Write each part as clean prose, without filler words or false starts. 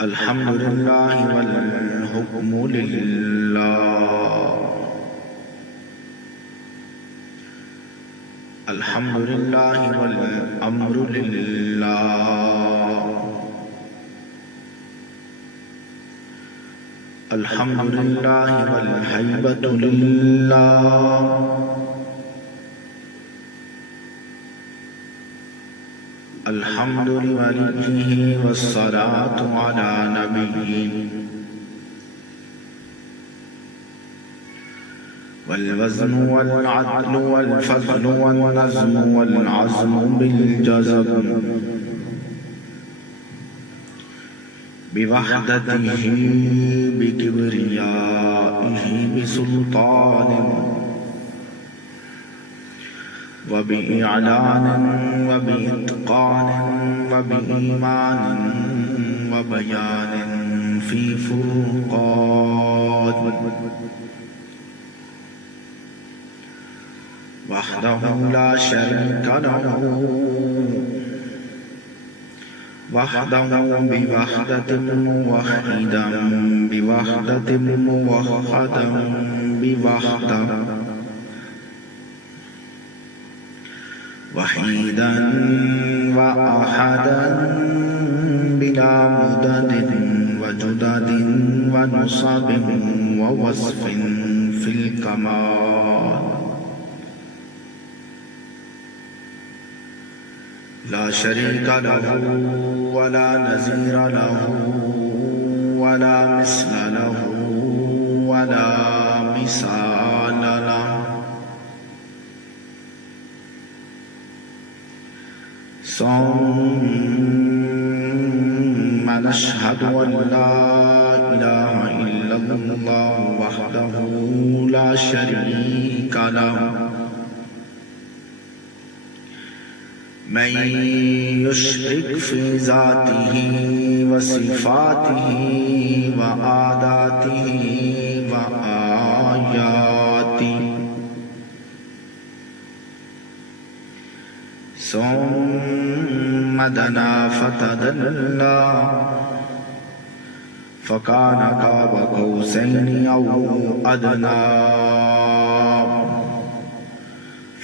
الحمد لله والحكم لله. الحمد لله والأمر لله. الحمد لله والهيبة لله. الحمد لوليه والصلاة على نبيه. والوزن والعدل والفضل والنظم والعزم بالجزم بوحدته بكبريائه بسلطان وبإعلان وبإتقان وبإيمان وبيان في فرقان وحده لا شريك له وحده بوحدة موحدا بوحدة موحدا بوحدة وحيدا وأحدا بلا مدد وجدد ونصب ووصف في الكمال لا شريك له ولا نظير له ولا مثل له ولا مثال له. ثم نشهد أن لا إله إلا الله وحده لا شريك له من يشرك في ذاته وصفاته وعاداته وآياته ثم دنا فتدلى فكان قاب قوسين أو أدنى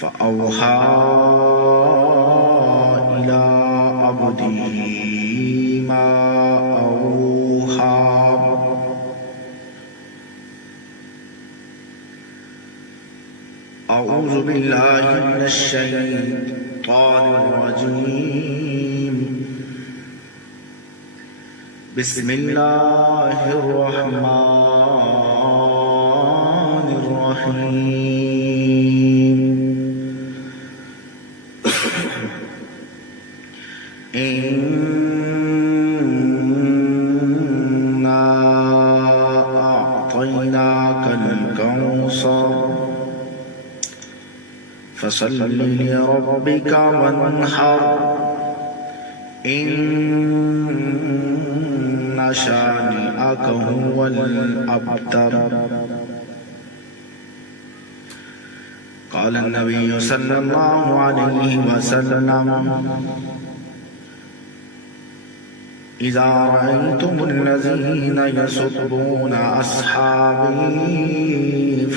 فأوحى إلى عبده ما أوحى. أعوذ بالله من الشيطان الرجيم. بسم الله الرحمن الرحيم. إنا أعطيناك الكوثر فصل لربك وانحر إن شانئك هو الأبتر. قال النبي صلى الله عليه وسلم إذا رأيتم الذين يسبون أصحابي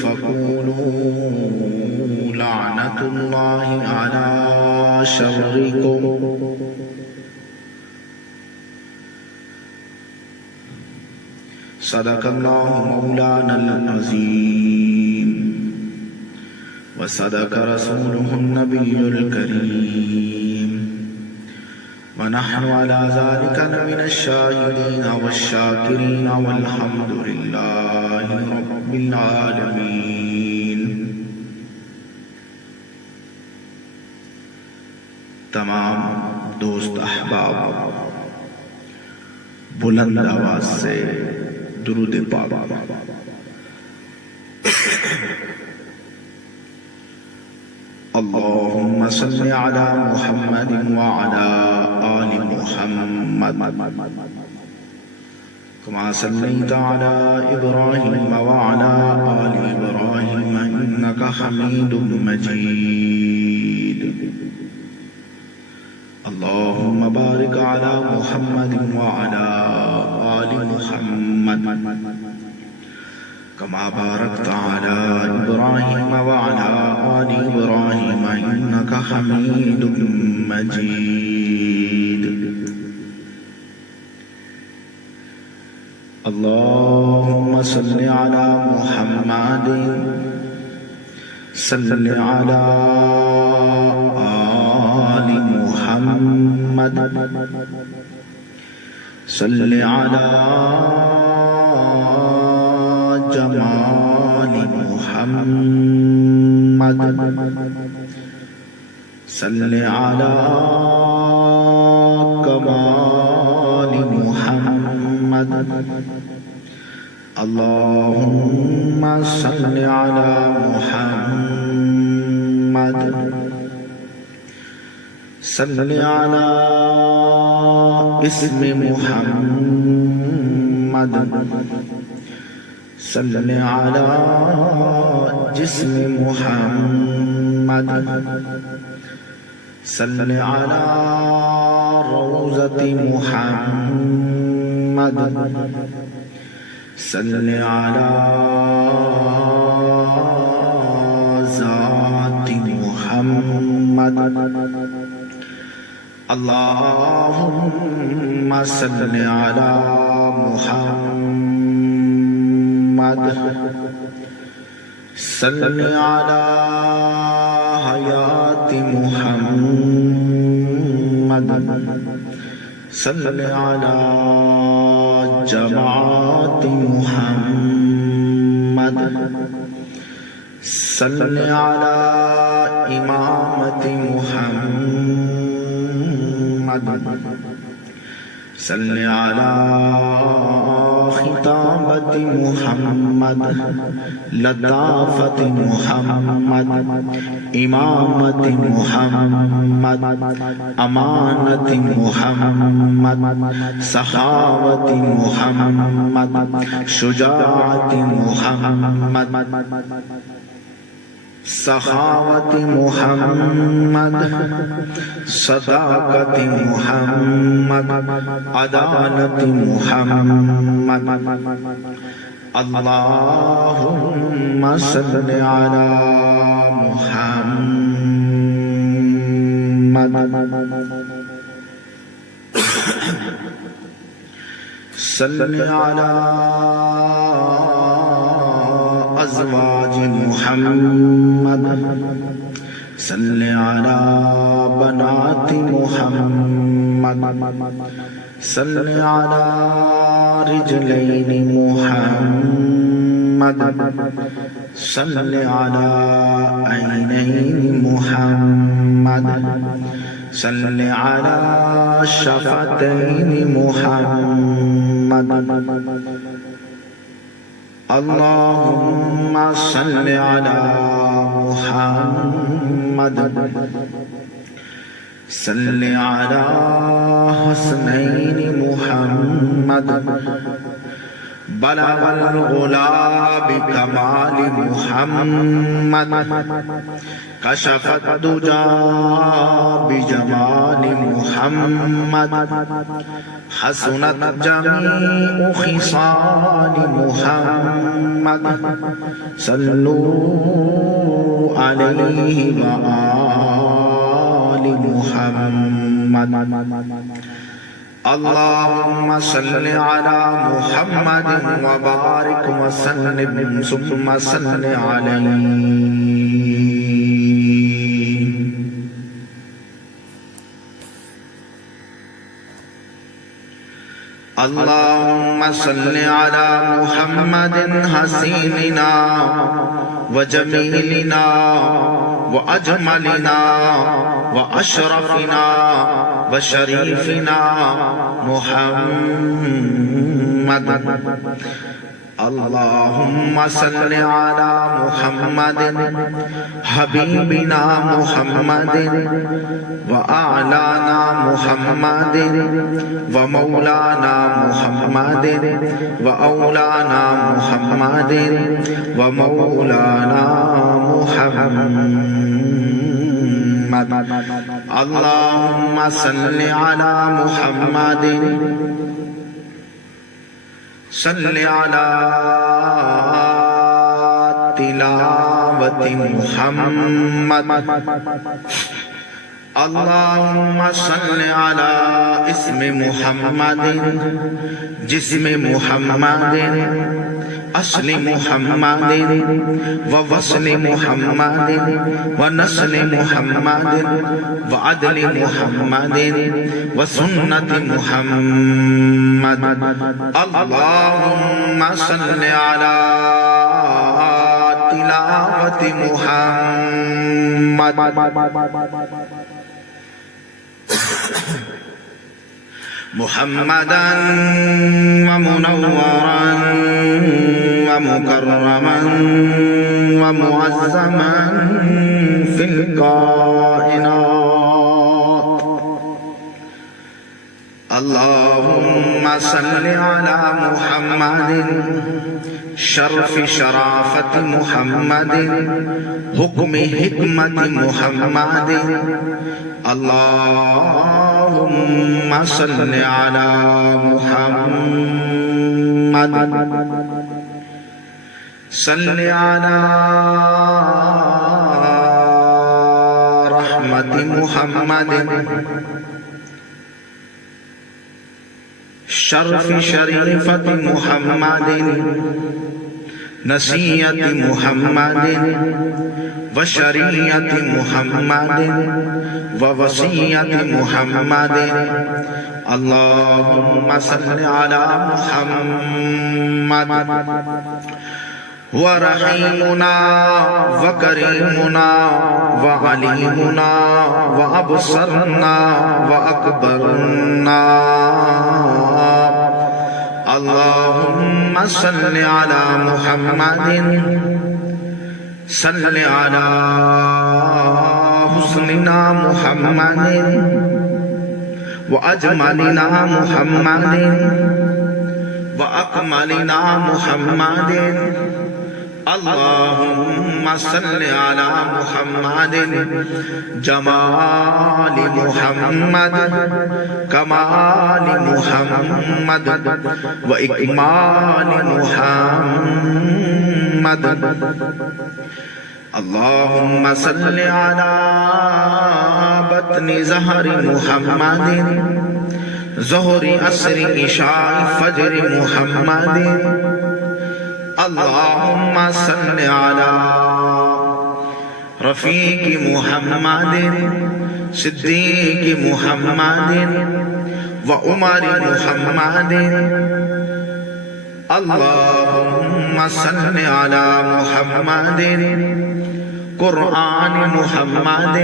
فقولوا لعنة الله على شركم. صدق الله مولانا العظيم وصدق رسوله النبي الكريم ونحن على ذلك لمن الشاهدين والشاكرين والحمد لله رب العالمين. تمام دوست احباب بلند آواز سے درود پاک. اللهم صل على محمد وعلى آل محمد كما صليت على إبراهيم وعلى آل إبراهيم إنك حميد مجيد. اللهم بارك على محمد وعلى آل محمد كما باركت على إبراهيم وعلى آل إبراهيم إنك حميد مجيد اللهم صل على محمد صل على آل محمد صل على جمال محمد صل على كمال محمد اللهم صل على محمد صل على اسم محمد صل على جسم محمد صل على روضة محمد صل على ذات محمد اللهم صل على محمد صل على حياة محمد صل على جماعة محمد صل على إمامة محمد صل على خطابة محمد لطافة محمد إمامة محمد أمانة محمد سخاوة محمد شجاعة محمد سخاوة محمد صداقة محمد عدالة محمد اللهم صل على محمد صل على أزواج محمد صل على بنات محمد صل على رجلين محمد صل على عينين محمد صل على شفتين محمد اللهم صل على محمد صل على حسنين محمد بلغ الغلا بكمال محمد كشف الدجى بجمال محمد حسنت جميع خصال محمد صلوا عليه وآل محمد اللهم صل على محمد وبارك وسلم ثم صل عليه اللهم صل على محمد حسيننا وجميلنا وأجملنا وأشرفنا وشريفنا محمد اللهم صل على محمد حبيبنا محمد وأعلانا محمد ومولانا محمد وأولانا محمد ومولانا محمد اللهم صل على محمد صل على تلاوة محمد اللهم صل على اسم محمد جسم محمد اصل محمد ووصل محمد ونسل محمد وعدل محمد وسنة محمد اللهم صل على تلاوة محمد محمدا ومنورا ومكرما ومعظما في الكائنات اللهم صل على محمد شرف شرافة محمد حكم حكمة محمد اللهم صل على محمد صل على رحمة محمد شرف شريفة محمد نسية محمد وشريعة محمد ووصية محمد اللهم صل على محمد ورحيمنا وكريمنا وعليمنا وأبصرنا وأكبرنا اللهم صل على محمد صل على حسننا محمد وأجملنا محمد وأكملنا محمد اللهم صل على محمد جمال محمد كمال محمد وإكمال محمد اللهم صل على بطن زهر محمد ظهر أسر إشاء فجر محمد اللهم صل على رفيق محمد صديق محمد وعمر محمد اللهم صل على محمد قرآن محمد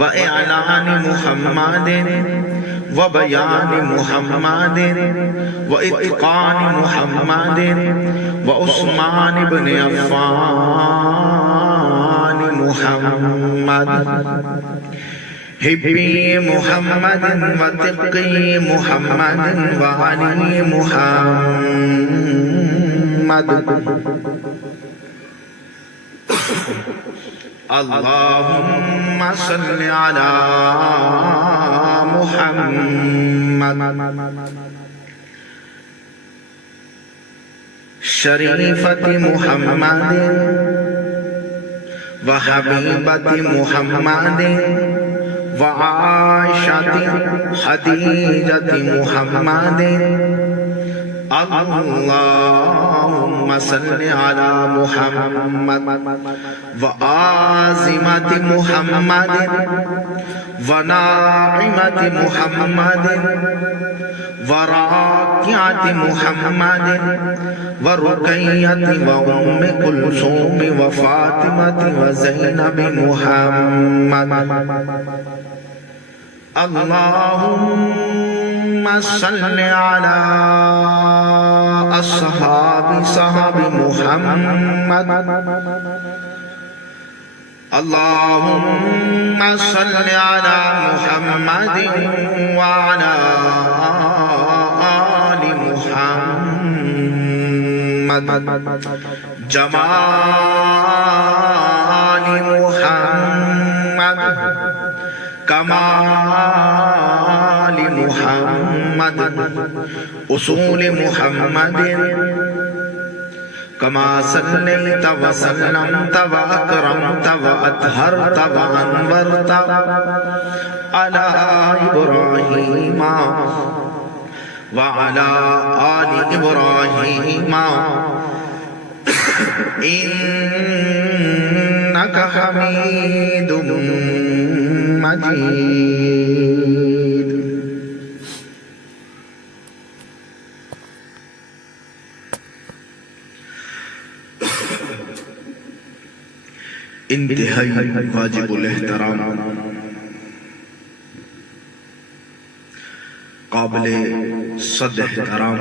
وإعلان محمد وبيان محمد وإتقان محمد وعثمان بن عفان محمد حبي محمد وتقي محمد وعلي محمد اللهم صل على محمد شريفة محمد وحبيبة محمد وعائشة خديجة محمد اللهم صل على محمد وعازمة محمد وناعمة محمد وراكعة محمد ورقية وأم كلثوم وفاطمة وزينب محمد اللهم صل على أصحاب صحاب محمد اللهم صل على محمد وعلى آل محمد جمال محمد كمال محمد محمد اصول محمد كما صليت وسلمت وأكرمت وأطهرت وأنورت على إبراهيم وعلى آل إبراهيم إنك حميد مجيد. انتہائی واجب الاحترام قابل صد احترام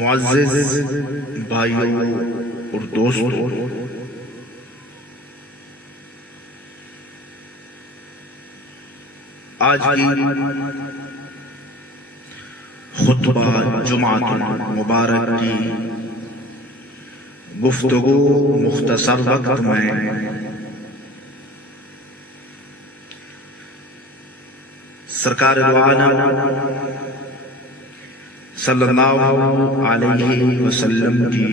معزز بھائیوں اور دوستوں، آج کی خطبہ جمعۃ مبارک کی گفتگو مختصر وقت میں سرکار دو عالم صلی اللہ علیہ وسلم کی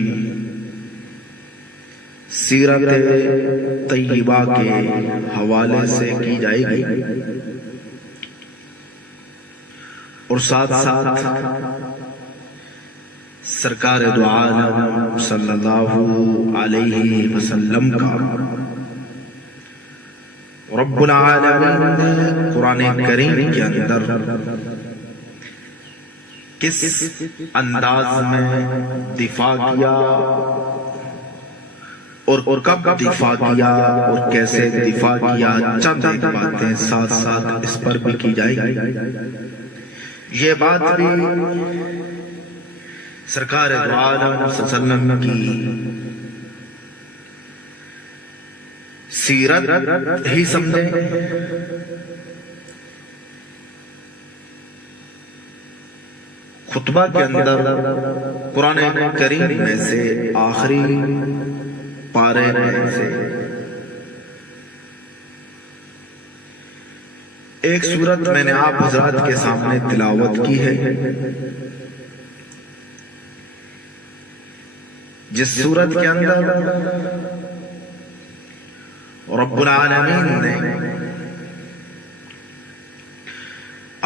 سیرت طیبہ کے حوالے سے کی جائے گی، اور ساتھ ساتھ سرکار دو عالم صلی اللہ علیہ وسلم کا رب العالمین نے قرآن کریم کے اندر کس انداز میں دفاع کیا اور کب دفاع کیا اور کیسے دفاع کیا، چند ایک باتیں ساتھ ساتھ اس پر بھی کی جائے گی. یہ بات بھی سرکار دو عالم صلی اللہ علیہ وسلم کی سیرت ہی سمجھیں، خطبہ کے اندر قرآن کریم میں سے آخری پارے میں سے ایک سورت میں نے آپ حضرات کے سامنے تلاوت کی ہے، جس سورت کے اندر رب العالمین نے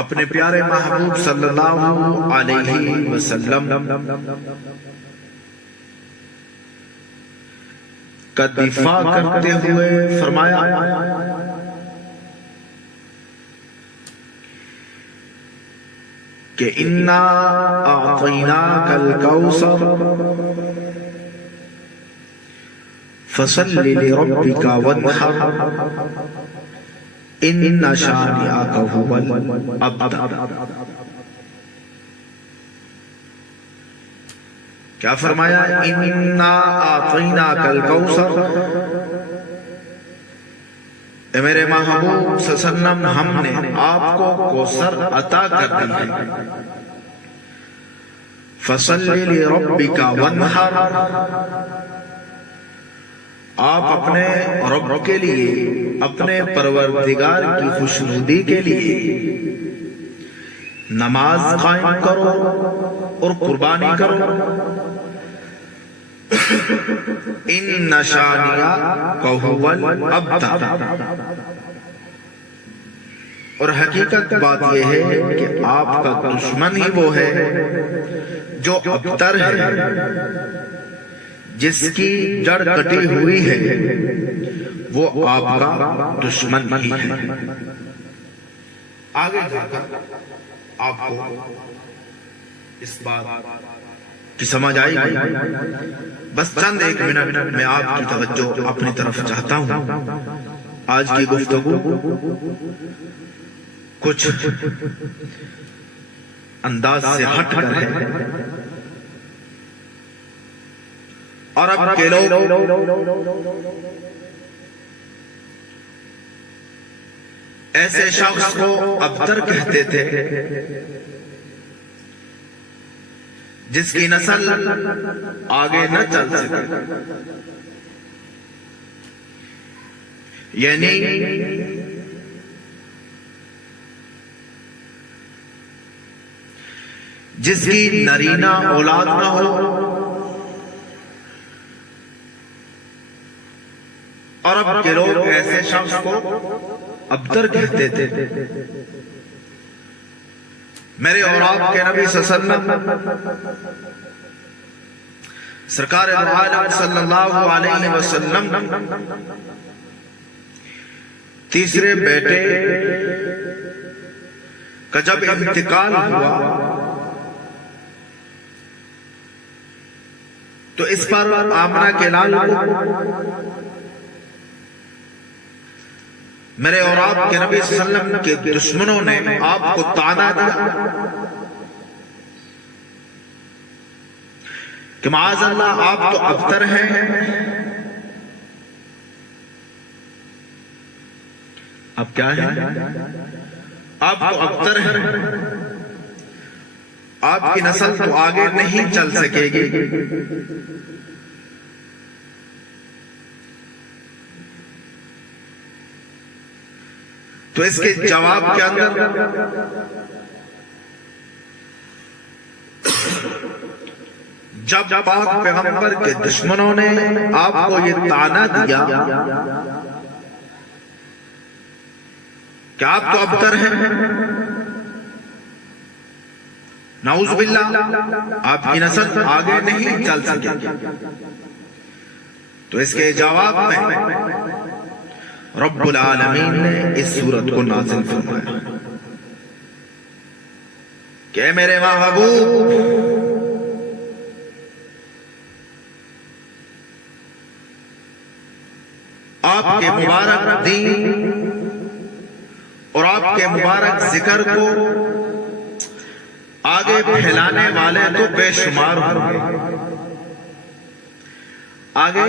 اپنے پیارے محبوب صلی اللہ علیہ وسلم کا دفاع کرتے ہوئے فرمایا کہ اِنَّا أَعْطَيْنَاكَ الْكَوْثَرَ فَصَلِّ لِرَبِّكَ وَانْحَرْ إِنَّ شَانِئَكَ هُوَ الْأَبْتَرُ. کیا فرمایا؟ اِنَّا أَعْطَيْنَاكَ الْكَوْثَرَ، اے میرے محبوب صلی اللہ علیہ وسلم، ہم نے آپ کو کوثر عطا کر دی ہے. فَصَلِّ لِرَبِّكَ وَانْحَرْ، آپ اپنے رب کے لیے، اپنے پروردگار کی خوشنودی کے لیے نماز قائم کرو اور قربانی کرو. اِنَّ شَانِئَكَ هُوَ الْأَبْتَرُ. اور حقیقت بات یہ ہے کہ آپ کا دشمن ہی وہ ہے جو ابتر ہے، جس کی جڑ کٹی ہوئی ہے، وہ آپ کا دشمن ہی ہے. آگے جا کر آپ کو اس بات کی سمجھ آئی گی. بس چند ایک منٹ میں آپ کی توجہ اپنی طرف چاہتا ہوں. آج کی گفتگو کچھ انداز سے ہٹ کر ہے، اور اب کے لوگ ایسے شخص کو ابتر کہتے تھے جس کی نسل آگے نہ چل سکے، یعنی جس کی نرینہ اولاد نہ ہو اور اب کے لوگ ایسے شخص کو ابتر کہتے تھے. میرے اور آپ کے نبی صلی اللہ علیہ وسلم سرکار دو عالم صلی اللہ علیہ وسلم تیسرے بیٹے کا جب انتقال ہوا تو اس پر آمنہ کے لال کو میرے اور آپ کے نبی صلی اللہ علیہ وسلم کے دشمنوں نے آپ کو طعنہ دیا کہ معاذ اللہ آپ تو ابتر ہیں. اب کیا ہے؟ آپ تو ابتر ہیں، آپ کی نسل تو آگے نہیں چل سکے گی. تو اس کے جواب کے اندر جب پاک پیغمبر کے دشمنوں نے آپ کو یہ طعنہ دیا کہ آپ تو ابتر ہیں، نعوذ باللہ آپ کی نسل آگے نہیں چل سکے، تو اس کے جواب میں رب العالمین نے اس سورت کو نازل فرمایا کہ اے میرے محبوب، آپ کے مبارک دین اور آپ کے مبارک ذکر کو آگے پھیلانے والے تو بے شمار ہوں گے، آگے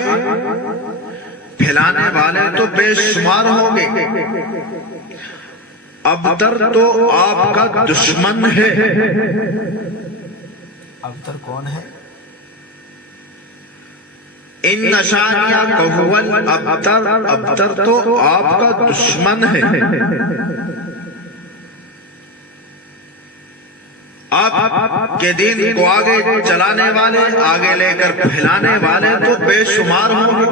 پھیلانے والے تو بے شمار ہوں گے. ابتر تو آپ کا دشمن ہے. ابتر کون ہے؟ ان نشانیاں کہول ابتر، ابتر تو آپ کا دشمن ہے. آپ کے دین کو آگے چلانے والے، آگے لے کر پھیلانے والے تو بے شمار ہوں گے.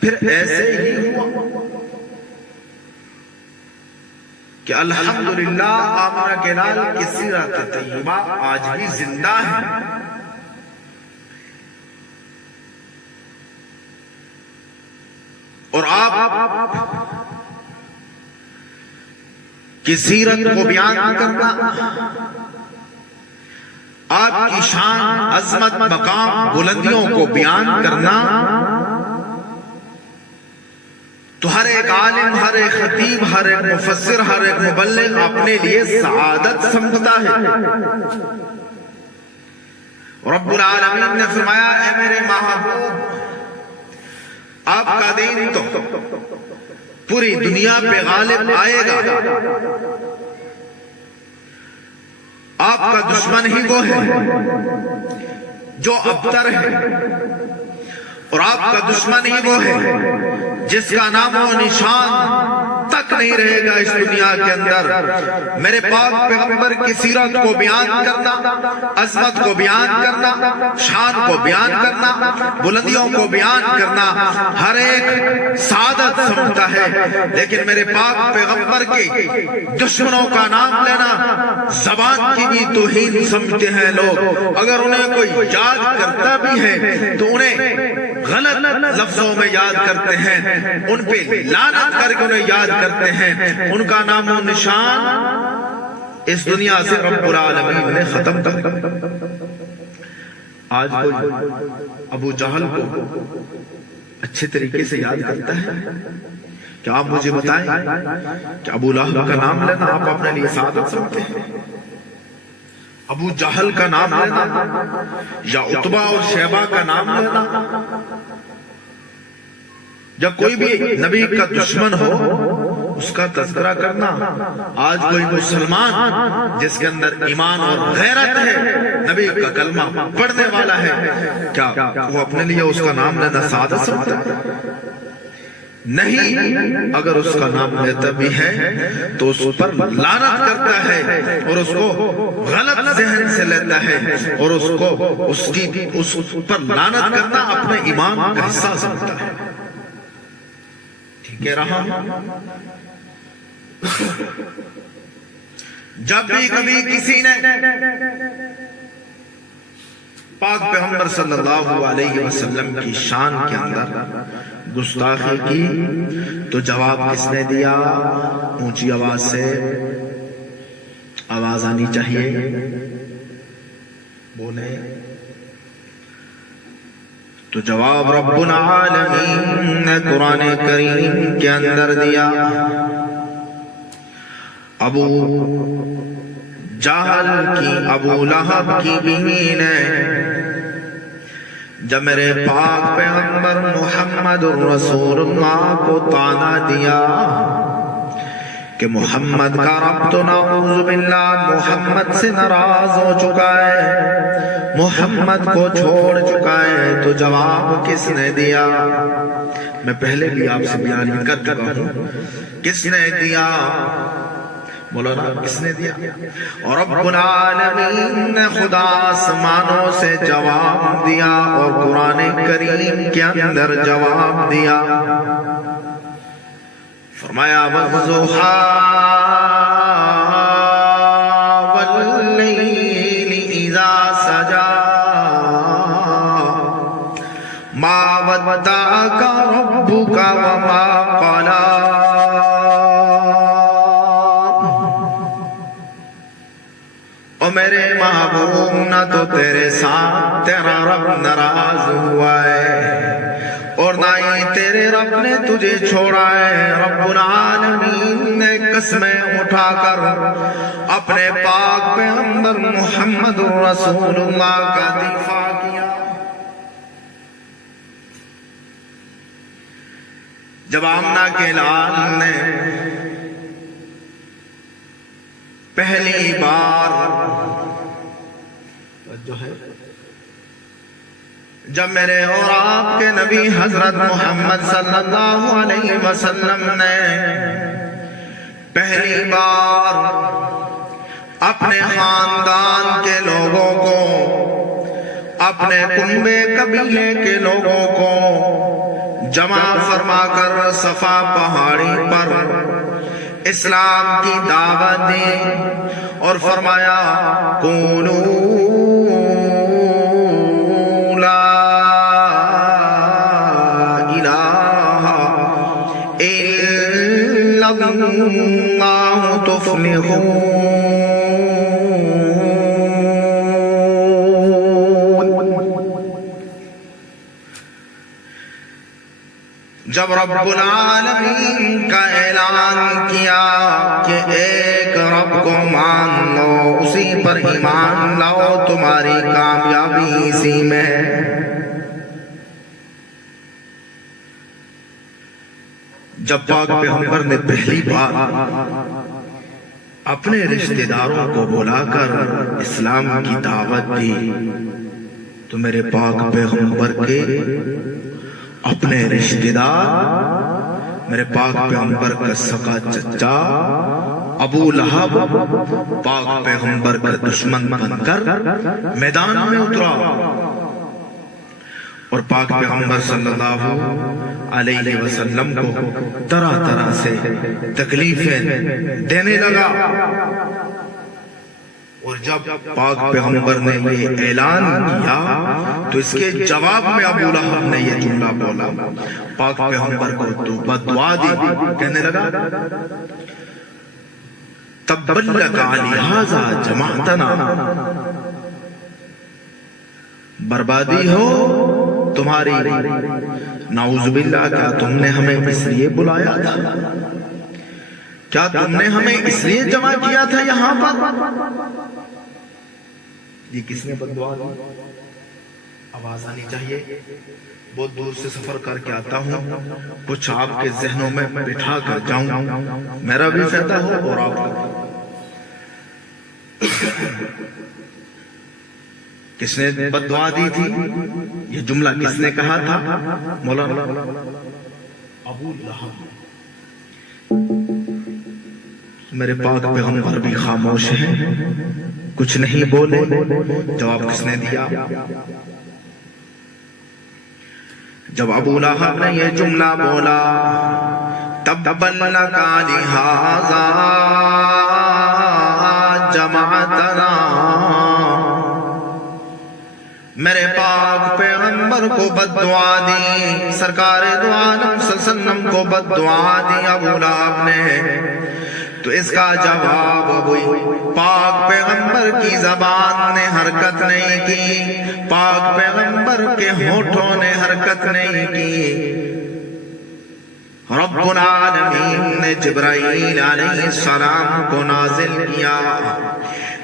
پھر ایسے ہی ہوا کہ الحمدللہ آمنہ کے لال کی سیرت طیبہ آج بھی زندہ ہے. اور آپ کی سیرت کو بیان کرنا، آپ کی شان، عظمت، مقام، بلندیوں کو بیان کرنا تو ہر ایک عالم، ہر ایک خطیب، ہر ایک مفسر، ہر ایک مبلغ اپنے لیے سعادت سمجھتا ہے. رب العالمین نے فرمایا اے میرے محبوب، آپ کا دین تو پوری دنیا پہ غالب آئے گا. آپ کا دشمن ہی وہ ہے جو ابتر ہے، اور آپ کا دشمن ہی وہ ہے جس کا نام و نشان تک نہیں رہے گا اس دنیا کے اندر. میرے پاک پیغمبر کی سیرت کو بیان کرنا، عظمت کو بیان کرنا، شان کو بیان کرنا، بلندیوں کو بیان کرنا ہر ایک سعادت سمجھتا ہے. لیکن میرے پاک پیغمبر کے دشمنوں کا نام لینا زبان کی بھی توہین سمجھتے ہیں لوگ. اگر انہیں کوئی یاد کرتا بھی ہے تو انہیں غلط لفظوں میں یاد کرتے ہیں، ان پہ لعنت کر کے انہیں یاد کرتے ہیں. ان کا نام و نشان اس دنیا سے رب العالمین نے ختم کر دیا. آج کوئی ابو جہل کو اچھے طریقے سے یاد کرتا ہے؟ کیا آپ مجھے بتائیں کہ ابو لہب کا نام لینا آپ اپنے لیے سعادت سمجھتے ہیں؟ ابو جہل کا نام لینا یا عتبہ اور شیبہ کا نام لینا یا کوئی بھی نبی کا دشمن ہو اس کا تذکرہ کرنا. آج کوئی مسلمان جس کے اندر ایمان اور غیرت ہے، نبی کا کلمہ پڑھنے والا ہے، کیا وہ اپنے لیے اس کا نام لینا سعادت سمجھتا ہے؟ نہیں، اگر اس کا نام لیتا بھی ہے تو اس پر لعنت کرتا ہے اور اس کو غلط ذہن سے لیتا ہے اور اس پر لعنت کرنا اپنے ایمان کا حصہ سمجھتا ہے۔ ٹھیک ہے رہا؟ جب بھی کبھی کسی نے پاک پیغمبر صلی اللہ علیہ وسلم کی شان کے اندر گستاخی کی تو جواب کس نے دیا؟ اونچی آواز سے آواز آنی چاہیے، بولے تو جواب رب العالمین نے قرآن کریم کے اندر دیا۔ ابو جہل کی، ابو لہب کی بیوی نے جب میرے پاک پیغمبر محمد رسول اللہ کو طعنہ دیا کہ محمد کا رب تو نعوذ باللہ محمد سے ناراض ہو چکا ہے، محمد کو چھوڑ چکا ہے، تو جواب کس نے دیا؟ میں پہلے بھی آپ سے بیان کر چکا ہوں، کس نے دیا؟ مولانا کس نے دیا؟ اور رب العالمین نے خدا آسمانوں سے جواب دیا اور قرآن کریم کے اندر جواب دیا۔ فرمایا وَالضُّحَىٰ وَاللَّيْلِ إِذَا سَجَىٰ مَا وَدَّعَكَ رَبُّكَ وَمَا قَلَىٰ۔ اور میرے محبوب نہ تو تیرے ساتھ تیرا رب ناراض ہوا ہے اور نہ ہی تیرے رب نے تجھے چھوڑا ہے۔ رب العالمین نے قسمیں اٹھا کر اپنے پاک پیغمبر محمد رسول اللہ کا دفاع کیا۔ جب آمنہ کے لال نے پہلی بار جب میرے اور آپ کے نبی حضرت محمد صلی اللہ علیہ وسلم نے پہلی بار اپنے خاندان کے لوگوں کو، اپنے کنبے قبیلے کے لوگوں کو جمع فرما کر صفا پہاڑی پر اسلام کی دعوت دی اور فرمایا قولوا لا الہ الا اللہ تفلحون۔ جب رب العالمین کا اعلان کیا کہ ایک رب کو مان لو، اسی پر ایمان لاؤ، تمہاری کامیابی اسی میں ہے۔ جب پاک پیغمبر نے پہلی بار اپنے رشتہ داروں کو بلا کر اسلام کی دعوت دی تو میرے پاک پیغمبر کے اپنے رشتہ دار، میرے پاک پیغمبر کا سگا چچا ابو لہب پاک پیغمبر کا دشمن بن کر میدان میں اترا اور پاک پیغمبر صلی اللہ علیہ وسلم کو طرح طرح سے تکلیفیں دینے لگا۔ اور جب پاک پیغمبر نے یہ اعلان کیا تو اس کے جواب میں ابو لہب نے یہ جملہ بولا، پاک پیغمبر کو تو بددعا دی، کہنے لگا تبت لک لہذا جمعتنا، بربادی ہو تمہاری، نعوذ باللہ، کیا تم نے ہمیں اس لیے بلایا تھا؟ کیا تم نے ہمیں اس لیے جمع کیا تھا یہاں پر؟ یہ کس نے بددعا دی؟ آواز آنی چاہیے، بہت دور سے سفر کر کے آتا ہوں، کچھ آپ کے ذہنوں میں بٹھا کر جاؤں، میرا بھی فائدہ ہو اور آپ کا۔ کس نے بددعا دی تھی؟ یہ جملہ کس نے کہا تھا؟ مولانا ابو لہب میرے پاک پیغمبر بھی خاموش ہیں، کچھ نہیں بولے. جواب کس نے دیا؟ جب ابو لہب نے یہ جملہ بولا تبا لک لہذا جمعتنا، میرے پاک پیغمبر کو بد دعا دی، سرکار دو عالم صلی اللہ علیہ وسلم کو بد دعا دی ابو لہب نے. تو اس کا جواب ابو پاک پیغمبر کی زبان نے حرکت نہیں کی، پاک پیغمبر کے ہونٹوں نے حرکت نہیں کی. رب العالمین نے جبرائیل علیہ السلام کو نازل کیا.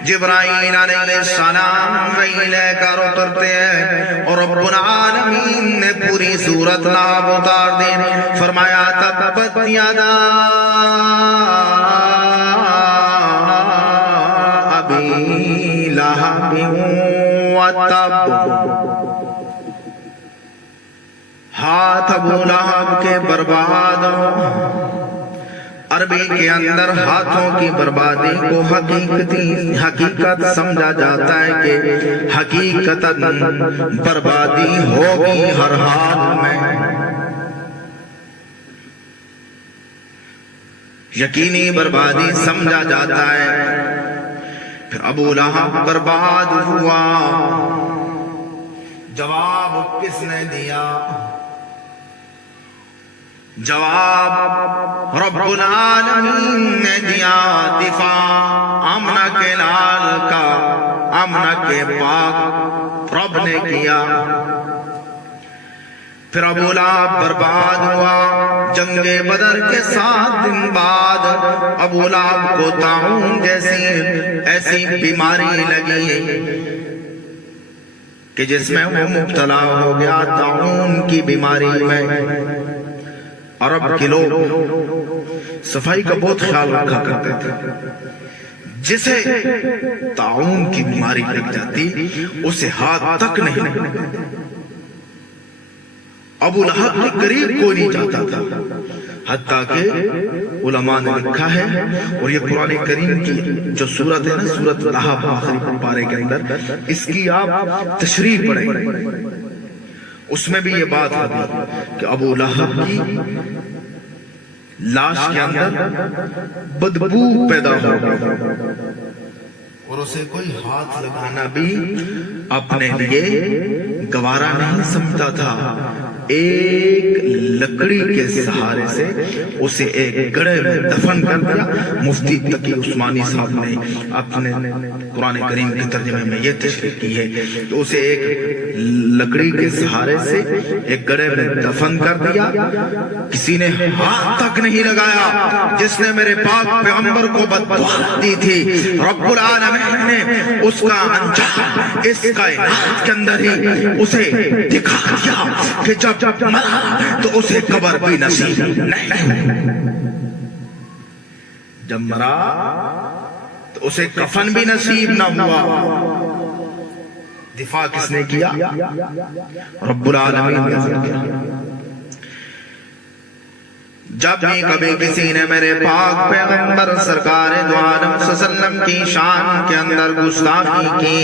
جبرائیل علیہ السلام وحی لے کر اترتے ہیں اور رب العالمین نے پوری سورت لہب اتار دی. فرمایا تبت یدا ابی لہب وتب، ہاتھ ابو لہب کے برباد ہو. عربی کے اندر ہاتھوں کی بربادی کو حقیقت سمجھا جاتا ہے کہ حقیقتاً بربادی ہوگی ہر حال میں، یقینی بربادی سمجھا جاتا ہے. پھر ابو لہب برباد ہوا. جواب کس نے دیا؟ جواب رب العالمین نے دیا. دفاع آمنہ کے لال کا آمنہ کے پاک رب نے کیا. پھر ابو لہب برباد ہوا. جنگ بدر کے 7 دن بعد ابو لہب کو طاعون جیسی ایسی بیماری لگی کہ جس میں وہ مبتلا ہو گیا. طاعون کی بیماری میں عرب کے لوگ صفائی کا بہت خیال رکھا کرتے تھے. جسے طاعون کی بیماری لگ جاتی اسے ہاتھ تک نہیں. ابو لہب کے قریب کوئی نہیں جاتا تھا، حتیٰ کہ علماء نے لکھا ہے، اور یہ قرآن کریم کی جو سورت ہے نا، سورت لہب آخری پارے کے اندر، اس کی آپ تشریح پڑھیں، اس میں بھی یہ بات ہوتی کہ ابو لہب کی لاش کے اندر بدبو پیدا ہو گئی اور اسے کوئی ہاتھ لگانا بھی اپنے لیے گوارا نہیں سمجھتا تھا. ایک لکڑی کے سہارے سے اسے ایک گڑھے میں دفن کر دیا. مفتی تقی عثمانی صاحب نے اپنے قرآن کریم کے ترجمے میں یہ تشریح کی ہے کہ اسے ایک لکڑی کے سہارے سے ایک گڑھے میں دفن کر دیا. کسی نے ہاتھ تک نہیں لگایا. جس نے میرے پاک پیغمبر کو بددعا دی تھی، رب العالمین نے اس کا انجام اس کائنات کے اندر ہی اسے دکھا دیا کہ جب مرا تو اسے قبر بھی نصیب نہیں، جب مرا تو اسے کفن بھی نصیب نہ ہوا. دفاع کس نے کیا؟ رب العالمین نے کیا. جب بھی کبھی کسی نے میرے پاک پیغمبر سرکار دو عالم صلی اللہ علیہ وسلم کی شان کے اندر گستاخی کی،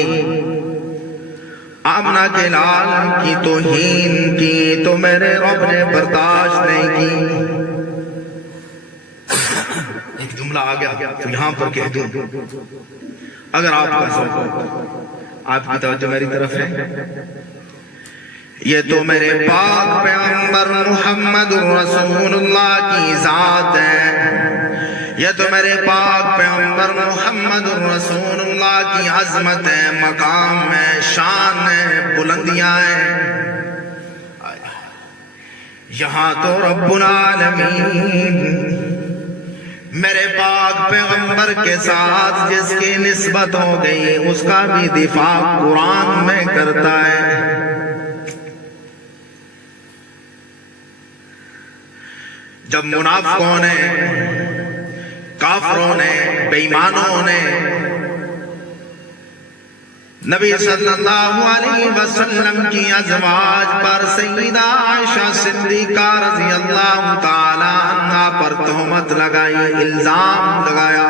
آمنہ کے لال کی توہین کی، تو میرے رب نے برداشت نہیں کی. ایک جملہ آ گیا تو یہاں پر کہہ دوں، اگر آپ کا ذوق ہو، آپ کی توجہ میری طرف ہے. یہ تو میرے پاک پیغمبر محمد رسول اللہ کی ذات ہے، یہ تو میرے پاک پیغمبر محمد رسول اللہ کی عظمت ہے، مقام ہے، شان ہے، بلندیاں ہیں. یہاں تو رب العالمین میرے پاک پیغمبر کے ساتھ جس کی نسبت ہو گئی اس کا بھی دفاع قرآن میں کرتا ہے. جب منافقوں نے، کافروں نے، بے ایمانوں نے نبی صلی اللہ علیہ وسلم کی ازواج پر سیدہ عائشہ صدیقہ رضی اللہ تعالی عنہا پر تہمت لگائی، الزام لگایا،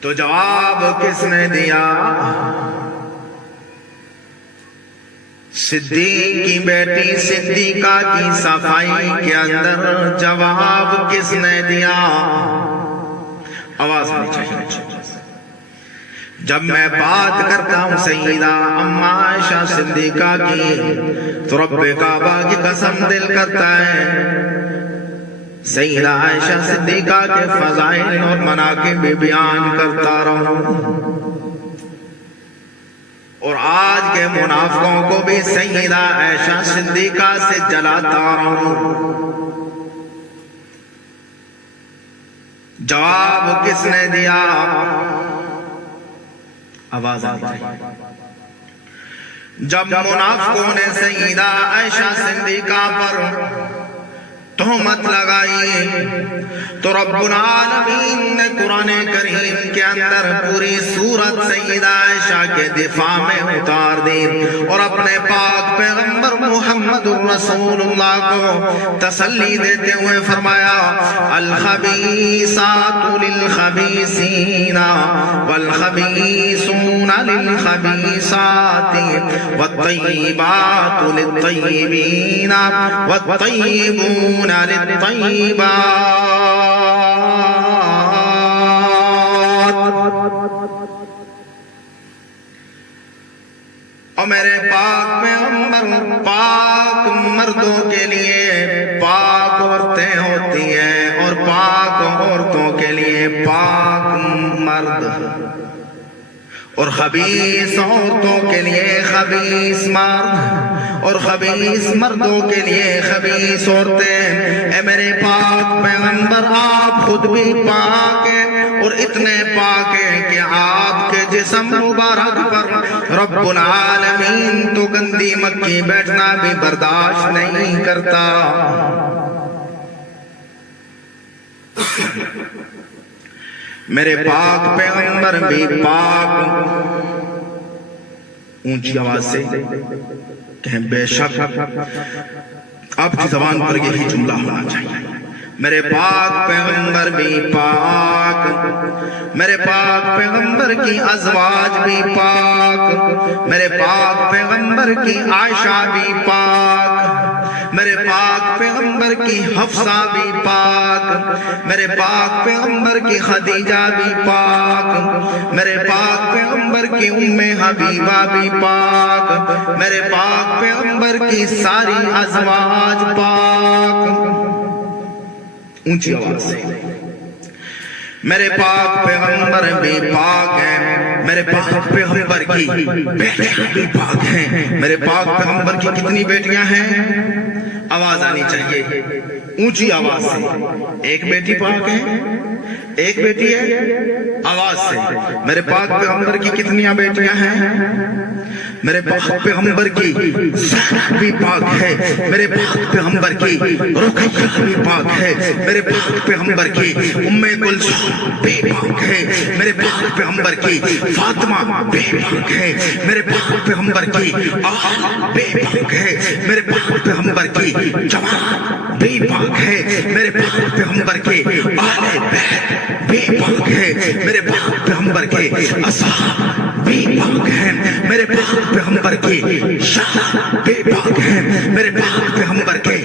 تو جواب کس نے دیا؟ صدیق کی بیٹی صدیقہ کی صفائی کے اندر جواب کس نے دیا؟ آواز نہیں چاہیے۔ جب میں بات کرتا ہوں سیدہ اماں عائشہ صدیقہ کی تو رب کعبہ کی قسم دل کرتا ہے سیدہ عائشہ صدیقہ کے فضائل اور مناقب بھی بیان کرتا رہوں، اور آج کے منافقوں کو بھی سیدہ عائشہ صدیقہ سے جلاتا رہوں۔ جواب کس نے دیا؟ آواز آئی۔ جب منافقوں نے سیدہ عائشہ صدیقہ پر تہمت لگائی تو رب العالمین نے قرآن کریم کے اندر پوری سورت سیدہ عائشہ کے دفاع میں اتار دی اور اپنے پاک پیغمبر محمد رسول اللہ کو تسلی دیتے ہوئے فرمایا الخبیثات للخبیثین والخبیثون للخبیثات والطیبات للطیبین والطیبون للطیبات۔ اور میرے پاک پیغمبر پاک مردوں کے لیے پاک عورتیں ہوتی ہیں اور پاک عورتوں کے لیے پاک مرد، اور خبیث عورتوں کے لیے خبیث مرد، اور خبیث مردوں کے لیے خبیث عورتیں۔ اے میرے پاک پیغمبر آپ خود بھی پاک ہیں اور اتنے پاک ہیں کہ آپ کے جسم مبارک پر رب العالمین تو گندی مکھی بیٹھنا بھی برداشت نہیں کرتا۔ میرے پاک پیغمبر بھی پاک، اونچی آواز سے کہیں بے شک آپ کی زبان پر یہی جملہ ہونا چاہیے، میرے پاک پیغمبر بھی پاک، میرے پاک پیغمبر کی ازواج بھی پاک، میرے پاک پیغمبر کی عائشہ بھی پاک، میرے پاک پیغمبر کی حفصہ بھی پاک، میرے پاک پیغمبر کی خدیجہ بھی پاک، میرے پاک پیغمبر کی ام حبیبہ بھی پاک، میرے پاک پیغمبر کی ساری ازواج پاک۔ اونچی آواز سے میرے پاک پیغمبر بھی پاک ہیں، میرے پاک پیغمبر کی بیٹیاں بھی پاک ہیں۔ میرے پاک پیغمبر کی کتنی بیٹیاں ہیں؟ آواز آنی چاہیے اونچی آواز سے۔ ایک بیٹی پاک ہے، ایک بیٹی ہے؟ آواز سے میرے پاک پیغمبر کی کتنی بیٹیاں ہیں؟ میرے پاک پیغمبر کی زینب بھی پاک ہے، میرے پاک پیغمبر کی رقیہ بھی پاک ہے، میرے پاک پیغمبر کی ام کلثوم بھی پاک ہے، میرے پاک پیغمبر کی فاطمہ بھی پاک ہے، میرے پاک پیغمبر کی آہا بھی پاک ہے، میرے پاک پیغمبر کی جوان بھی پاک ہے، میرے پاک پیغمبر کے اہل بیت بھی پاک ہے، میرے پاک پیغمبر کے اصحاب بھی پاک ہیں، میرے پاک پیغمبر کی شان بھی پاک ہے، میرے پاک پیغمبر کے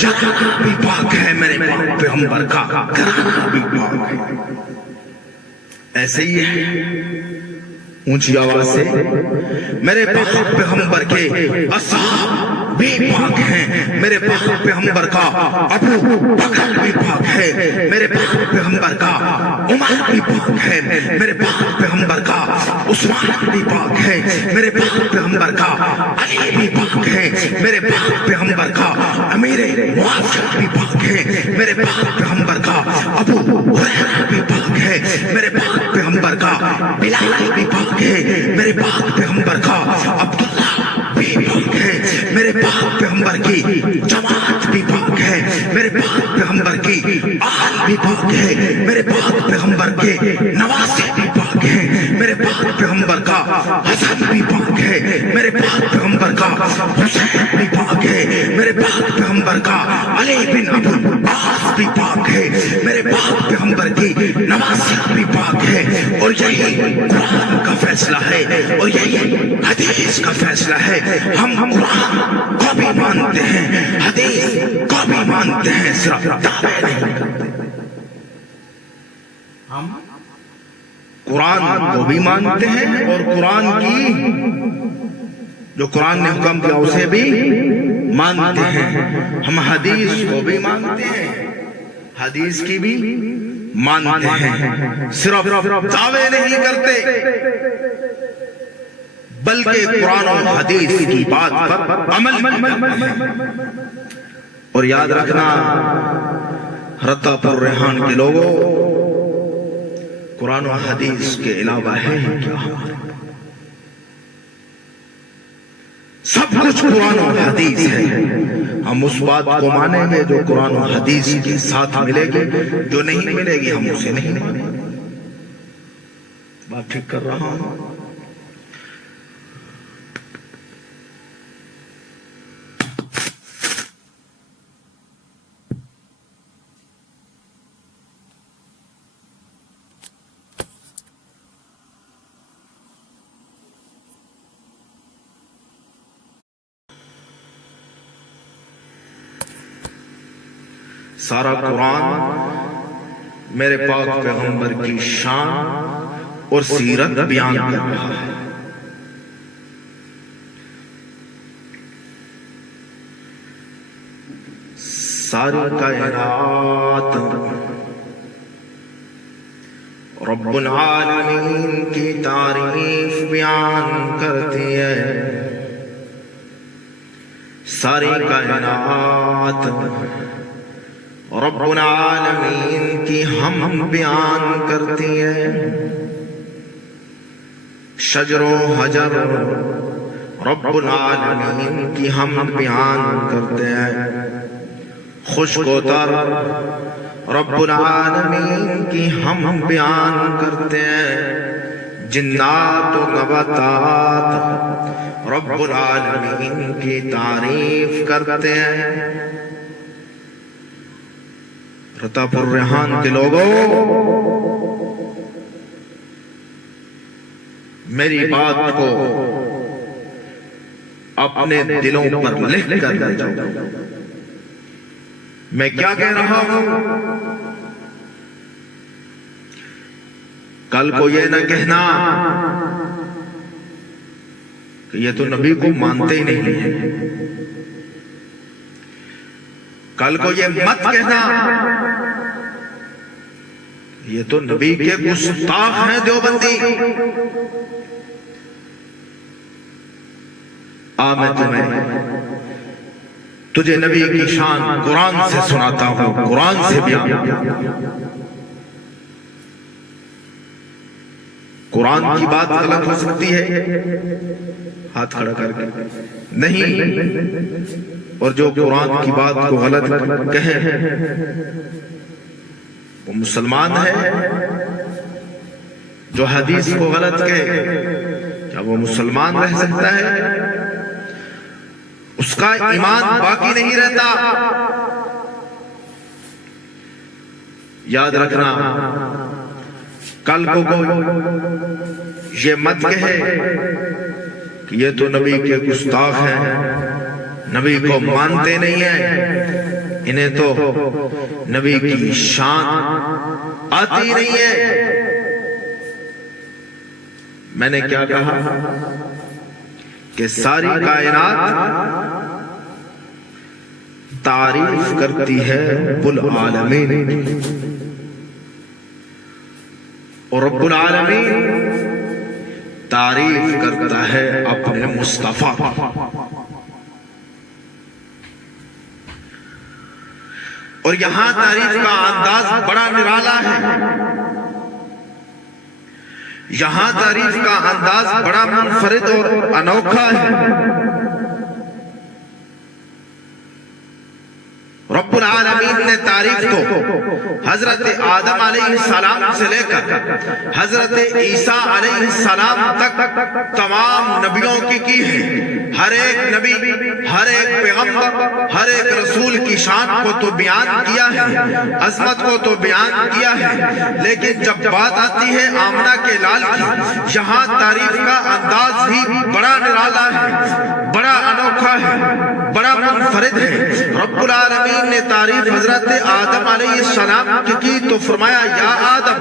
شان بھی پاک ہے، میرے پاک پیغمبر کا گھرانہ بھی پاک ہے۔ ایسے ہی ہے اونچی آواز سے میرے پاک پیغمبر کے اصحاب بھی پاک ہیں، میرے پاک پیغمبر کا ابو بکر بھی پاک ہے، میرے پاک پیغمبر کا عمر بھی پاک ہے، میرے پاک پیغمبر کا عثمان بھی پاک ہے، میرے پاک پیغمبر کا علی بھی پاک ہے، میرے پاک پیغمبر کا امیر معاویہ بھی پاک ہے، میرے پاک پیغمبر کا ابو ہریرہ بھی پاک ہے، میرے پاک پیغمبر کا بلال بھی پاک ہے، میرے پاک پیغمبر کا عبداللہ بھی پاک ہے، میرے پاک پیغمبر کی جماعت بھی پاک ہے، میرے پاک پیغمبر کی آل بھی پاک ہے، میرے پاک پیغمبر کے نواسے بھی حسین بھی پاک ہے میرے پاک پیغمبر کا، علی بن ابو العاص بھی پاک ہے میرے پاک پیغمبر کی، نواسیہ بھی پاک ہے، اور یہی قرآن کا فیصلہ ہے اور یہی حدیث کا فیصلہ ہے۔ ہم قرآن کو بھی مانتے ہیں، حدیث کو بھی مانتے ہیں، صرف دعوے نہیں کرتے۔ ہم قرآن کو بھی مانتے ہیں اور قرآن کی جو قرآن نے حکم دیا اسے بھی مانتے ہیں۔ ہم حدیث کو بھی مانتے ہیں، حدیث کی بھی مانتے ہیں، صرف دعوے نہیں کرتے بلکہ قرآن اور حدیث کی بات پر عمل کرتے ہیں۔ اور یاد رکھنا رتا پر ریحان کے لوگوں، قرآن و حدیث کے علاوہ ہے کیا ہمارے؟ سب کچھ قرآن و حدیث ہے۔ ہم اس بات کو مانیں گے جو قرآن و حدیث کے ساتھ ملے گی، جو نہیں ملے گی ہم اسے نہیں مانیں گے۔ بات ٹھیک کر رہا ہوں؟ سارا قرآن میرے پاک پیغمبر کی شان اور سیرت بیان کر رہا ہے۔ ساری کائنات رب العالمین کی تعریف بیان کرتی ہے، ساری کائنات رب العالمین کی ہم بیان کرتی ہے۔ شجر و حجر رب العالمین کی ہم بیان کرتے ہیں، خشک و تر رب العالمین کی ہم بیان کرتے ہیں، جنات و نباتات رب العالمین کی تعریف کرتے ہیں۔ رتا پر ریحان کے لوگوں، میری بات کو اپنے دلوں پر لکھ کر لے جاؤ۔ میں کیا کہہ رہا ہوں؟ کل کو یہ نہ کہنا کہ یہ تو نبی کو مانتے ہی نہیں ہیں، کل کو یہ مت کہنا یہ تو نبی کے گستاخ ہیں دیوبندی۔ میں تجھے نبی کی شان قرآن سے سناتا ہوں، قرآن سے بیان۔ قرآن کی بات غلط ہو سکتی ہے، ہاتھ کھڑا کر کے نہیں، اور جو قرآن کی بات کو غلط کہے وہ مسلمان ہے، جو حدیث کو غلط کہے کیا وہ مسلمان رہ سکتا ہے؟ اس کا ایمان باقی نہیں رہتا۔ یاد رکھنا، کل کو کوئی یہ مت کہے کہ یہ تو نبی کے گستاخ ہیں، نبی کو مانتے نہیں ہیں، انہیں تو نبی کی شان آتی نہیں ہے۔ میں نے کیا کہا کہ ساری کائنات تعریف کرتی ہے رب العالمین، اور رب العالمین تعریف کرتا ہے اپنے مصطفیٰ۔ اور یہاں تعریف کا انداز بڑا نرالا ہے، یہاں تعریف کا انداز بڑا منفرد اور انوکھا ہے۔ رب العالمین نے تعریف تو حضرت آدم علیہ السلام سے لے کر حضرت عیسیٰ علیہ السلام تک تمام نبیوں کی ہے۔ ہر ایک نبی، ہر ایک پیغمبر، ہر ایک رسول کی شان کو تو بیان کیا ہے، عظمت کو تو بیان کیا ہے، لیکن جب بات آتی ہے آمنہ کے لال کی، یہاں تعریف کا انداز ہی بڑا نرالا ہے، بڑا انوکھا ہے، بڑا منفرد ہے۔ رب العالمین نے تعریف حضرت آدم علیہ السلام کی تو فرمایا یا آدم۔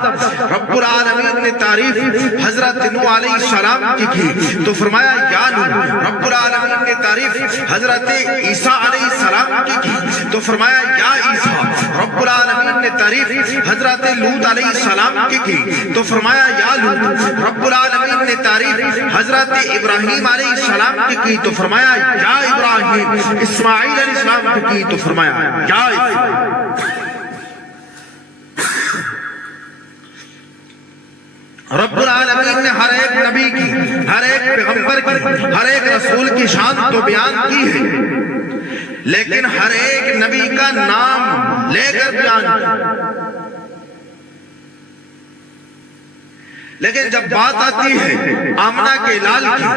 رب العالمین نے تعریف حضرت نوح علیہ السلام کی تو فرمایا یا نوح۔ رب العالمین نے تعریف حضرت عیسیٰ علیہ السلام کی تو فرمایا یا عیسیٰ۔ رب العالمین نے تعریف حضرت لوط علیہ السلام کی تو فرمایا یا لوط۔ رب العالمین نے تعریف حضرت ابراہیم علیہ السلام کی تو فرمایا یا ابراہیم۔ اسماعیل علیہ السلام کی تو فرمایا یا اسماعیل۔ رب العالمین نے ہر ایک نبی کی، ہر ایک پیغمبر کی، ہر ایک رسول کی شان تو بیان کی ہے، لیکن ہر ایک نبی کا نام لے کر بیان کی۔ لیکن جب بات آتی ہے آمنہ کے لال کی،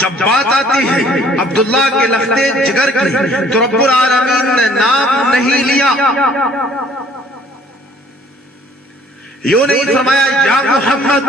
جب بات آتی ہے عبداللہ کے لختے جگر کی، تو رب العالمین نے نام نہیں لیا، یوں نہیں فرمایا یا محمد۔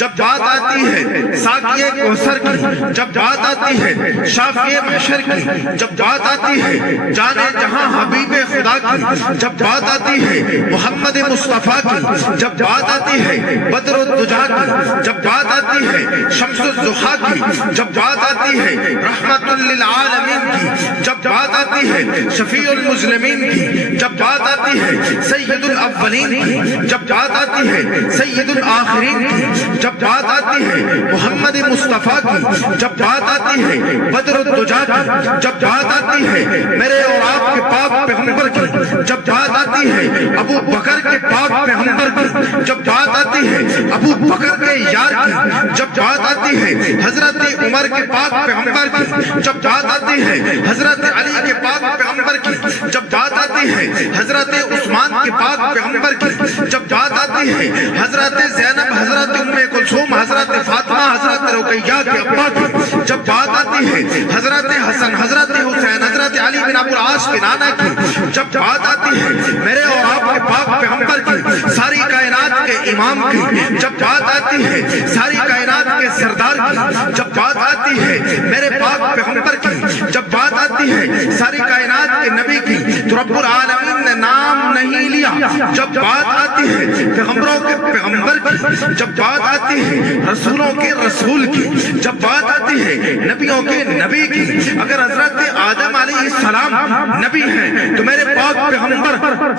جب بات آتی ہے ساقی کوثر کی، جب بات آتی ہے شافی محشر کی، جب بات آتی ہے جانے جہاں حبیب خدا کی، جب بات آتی ہے محمد مصطفیٰ کی، جب بات آتی ہے بدر الدجا کی، جب بات آتی ہے شمس الضحیٰ کی، جب بات آتی ہے رحمت للعالمین کی، جب بات آتی ہے شفیع المسلمین کی، جب بات آتی ہے سید الاولین کی، جب بات آتی ہے سید الآخرین کی، جب بات آتی ہے محمد مصطفیٰ کی، جب بات آتی ہے بدر الدجا کی، جب بات آتی ہے میرے اور آپ کے پاک پیغمبر کی، جب بات آتی ہے ابو بکر کے پاک پیغمبر کی، جب بات آتی ہے ابو بکر کے یار کی، جب بات آتی ہے حضرت عمر کے پاک پیغمبر کی، جب بات آتی ہے حضرت علی کے پاک پیغمبر کی، جب بات آتی ہے حضرت عثمان کے پاک پیغمبر کی، جب بات آتی ہے حضرت زینب، حضرت ام کلثوم، حضرت فاطمہ، حضرت رقیہ کے ابا کی، جب بات آتی ہے حضرت حسن، حضرت حسین، حضرت علی بن ابو العاص کے نانا کی، جب بات آتی ہے میرے اور آپ کے پاک پیغمبر کی، ساری کائنات کے امام کی، جب بات آتی ہے ساری کائنات کے سردار کی، جب بات آتی ہے میرے پاک پیغمبر کی، جب بات آتی ہے ساری کائنات کے نبی کی، تو رب العالمین نے نام نہیں لیا۔ جب بات آتی ہے پیغمبروں کے پیغمبر کی، جب بات آتی ہے رسولوں کے رسول کی، جب بات آتی ہے نبیوں کے نبی کی، اگر حضرت آدم علیہ السلام نبی ہیں تو میرے پاک پیغمبر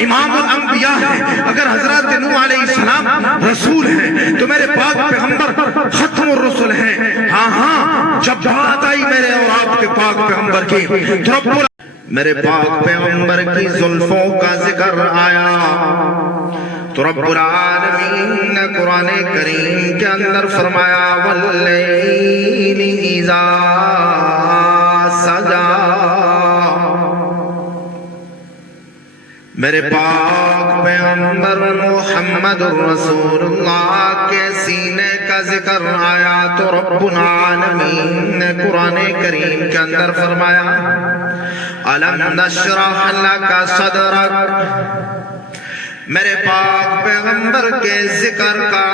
امام الانبیاء ہیں، اگر حضرت نوح علیہ السلام رسول ہیں تو میرے پاک پیغمبر ختم الرسل ہیں۔ ہاں ہاں، جب بات آئی میرے اور آپ کے پاک پیغمبر کی، تو رب میرے پاک پیغمبر کی زلفوں کا ذکر آیا، تو رب العالمین نے قرآن کریم کے اندر فرمایا واللیل اذا سجا۔ میرے پاک پیغمبر محمد رسول اللہ کے سینے کا ذکر آیا، تو رب العالمین نے قرآن کریم کے اندر فرمایا الم نشرح لک صدرک۔ میرے پاک پیغمبر کے ذکر کا،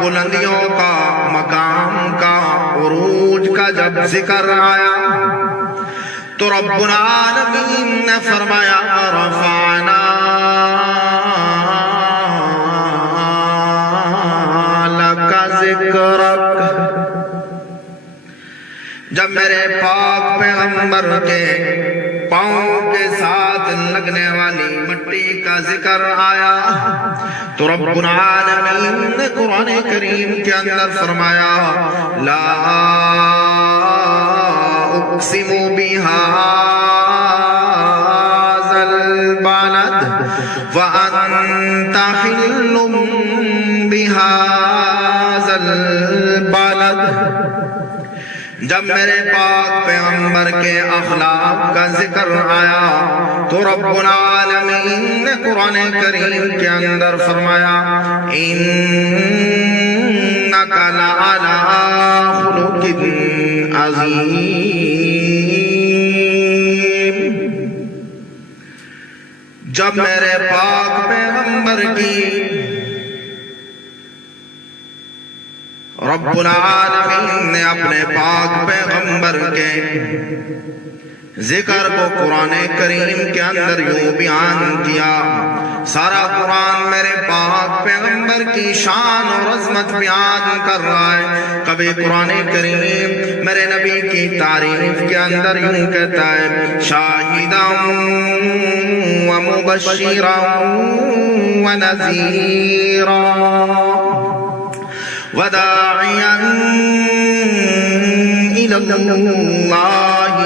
بلندیوں کا، مقام کا، عروج کا جب ذکر آیا تو رب العالمین نے فرمایا رفعنا لک ذکرک۔ جب میرے پاک پیغمبر کے پاؤں کے ساتھ لگنے والی مٹی کا ذکر آیا تو رب العالمین نے قرآن کریم کے اندر فرمایا لا اقسم بهذا البلد وانت حل بهذا البلد۔ جب میرے پاک پیغمبر کے اخلاق کا ذکر آیا تو رب العالمین نے قرآن کریم کے اندر فرمایا انک لعلی خلق عظیم۔ جب میرے پاک پیغمبر کی رب العالمین نے اپنے پاک پیغمبر کے ذکر کو قرآن کریم کے اندر یوں بیان کیا، سارا قرآن میرے پاک پیغمبر کی شان اور عظمت بیان کر رہا ہے۔ کبھی قرآن کریم میرے نبی کی تعریف کے اندر یوں کہتا ہے شاہداً ومبشراً ونذیراً وداعيا إلى الله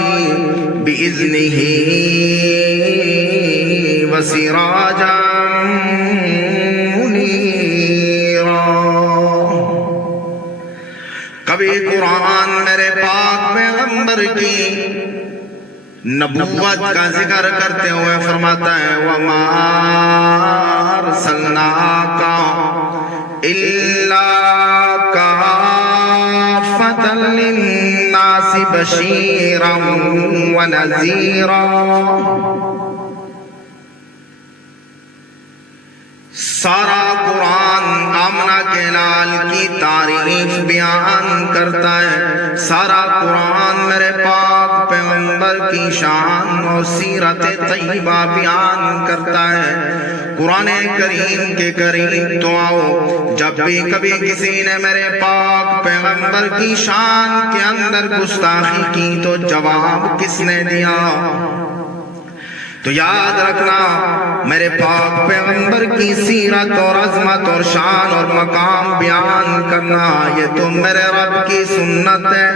بإذنه وسراجا منيرا۔ کبھی قرآن میرے پاک پیغمبر کی نبوت کا ذکر کرتے ہوئے فرماتا ہے وَمَا أَرْسَلْنَاكَ إِلَّا كَافَّةً لِلنَّاسِ بَشِيرًا وَنَذِيرًا۔ سارا قرآن آمنہ کے لال کی تعریف بیان کرتا ہے، سارا قرآن میرے پاک پیغمبر کی شان اور سیرت طیبہ بیان کرتا ہے۔ قرآن کریم کے قریب تو آؤ، جب بھی کبھی کسی نے میرے پاک پیغمبر کی شان کے اندر گستاخی کی تو جواب کس نے دیا؟ تو یاد رکھنا میرے پاک پیغمبر کی سیرت اور عظمت اور شان اور مقام بیان کرنا یہ تو میرے رب کی سنت ہے۔